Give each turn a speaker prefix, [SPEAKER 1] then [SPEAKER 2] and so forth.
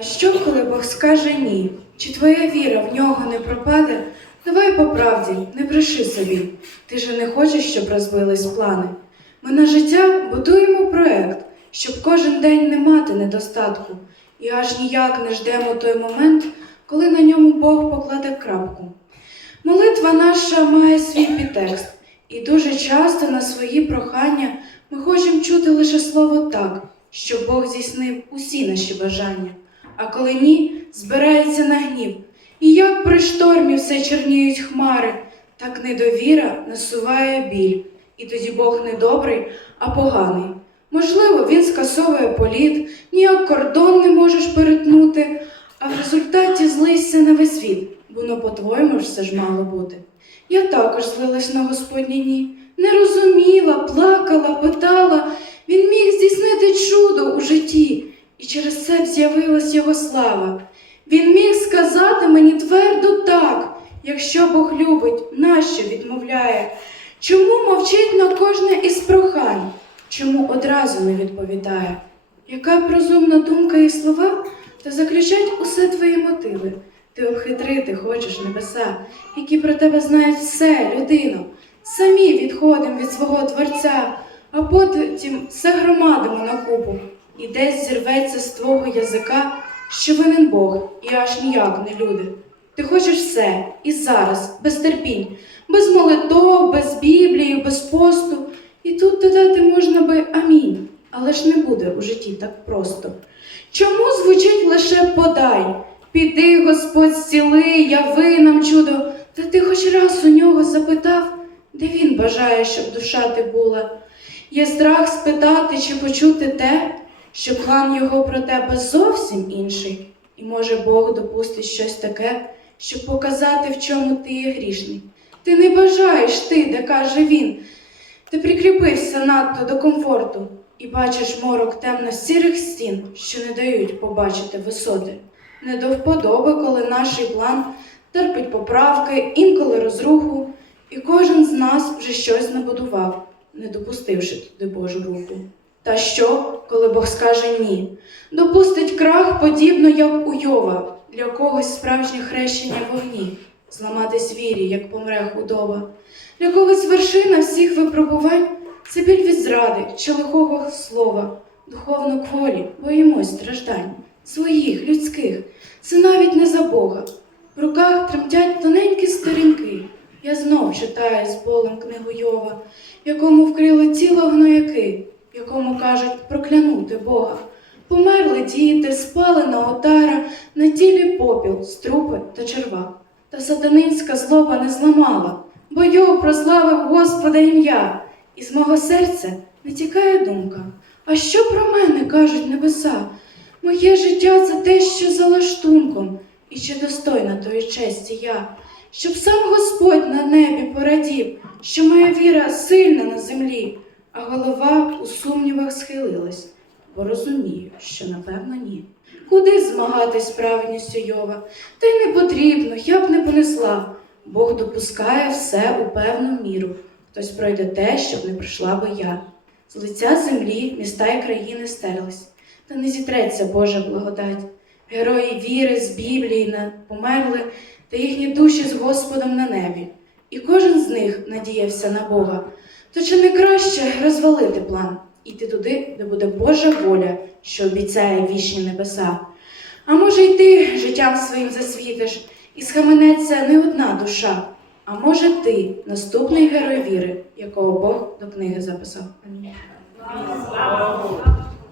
[SPEAKER 1] А що, коли Бог скаже ні? Чи твоя віра в нього не пропаде? Давай по правді, не бреши собі. Ти же не хочеш, щоб розбились плани. Ми на життя будуємо проект, щоб кожен день не мати недостатку, і аж ніяк не ждемо той момент, коли на ньому Бог покладе крапку. Молитва наша має свій підтекст, і дуже часто на свої прохання ми хочемо чути лише слово так, щоб Бог здійснив усі наші бажання. А коли ні, збирається на гнів. І як при штормі все чорніють хмари, так недовіра насуває біль. І тоді Бог не добрий, а поганий. Можливо, він скасовує політ, ніяк кордон не можеш перетнути, а в результаті злишся на весь світ, бо ну по-твоєму ж все ж мало бути. Я також злилась на Господнє ні, не розуміла, плакала, питала. Він міг здійснити чудо у житті, і через це б з'явилась його слава. Він міг сказати мені твердо так, якщо Бог любить, нащо відмовляє? Чому мовчить на кожне із прохань? Чому одразу не відповідає? Яка б розумна думка і слова, та заключать усе твої мотиви. Ти обхитрити хочеш небеса, які про тебе знають все, людино. Самі відходимо від свого Творця, а потім все громадимо на купу. І десь зірветься з твого язика, що винен Бог, і аж ніяк не люди. Ти хочеш все, і зараз, без терпінь, без молитов, без Біблії, без посту. І тут додати можна би амінь, але ж не буде у житті так просто. Чому звучить лише подай? Піди, Господь, зціли, яви нам чудо, та ти хоч раз у нього запитав, де він бажає, щоб душа ти була. Є страх спитати чи почути те, що план його про тебе зовсім інший, і може Бог допустить щось таке, щоб показати, в чому ти є грішний. Ти не бажаєш ти, де каже він. Ти прикріпився надто до комфорту і бачиш морок темно-сірих стін, що не дають побачити висоти. Не до вподоби, коли наш план терпить поправки, інколи розруху, і кожен з нас вже щось набудував, не допустивши туди Божу руку. Та що, коли Бог скаже ні? Допустить крах, подібно як у Йова, для когось справжнє хрещення вогні, зламатись вірі, як помре худоба. Для когось вершина всіх випробувань це біль від зради чи лихого слова, духовну кволі, боїмось страждань, своїх, людських, це навіть не за Бога. В руках тремтять тоненькі сторінки. Я знов читаю з болем книгу Йова, якому вкрили тіло гнояки, якому кажуть проклянути Бога. Померли діти, спалена отара, на тілі попіл, струпи та черва. Та сатанинська злоба не зламала, бо Йов прославив Господа ім'я, і з мого серця не тікає думка. А що про мене кажуть небеса? Моє життя це те, що за лаштунком, і чи достойна тої честі я, щоб сам Господь на небі порадів, що моя віра сильна на землі, а голова у сумнівах схилилась, бо розумію, що напевно ні. Куди змагатись з Йова? Та й не потрібно, я б не понесла. Бог допускає все у певну міру. Хтось пройде те, щоб не пройшла би я. З лиця землі міста і країни стерлись, та не зітреться Божа благодать. Герої віри з Біблії померли, та їхні душі з Господом на небі. І кожен з них надіявся на Бога. То чи не краще розвалити план, іти туди, де буде Божа воля, що обіцяє вічні небеса? А може, й ти життям своїм засвітиш, і схаменеться не одна душа. А може, ти наступний герой віри, якого Бог до книги записав. Амінь.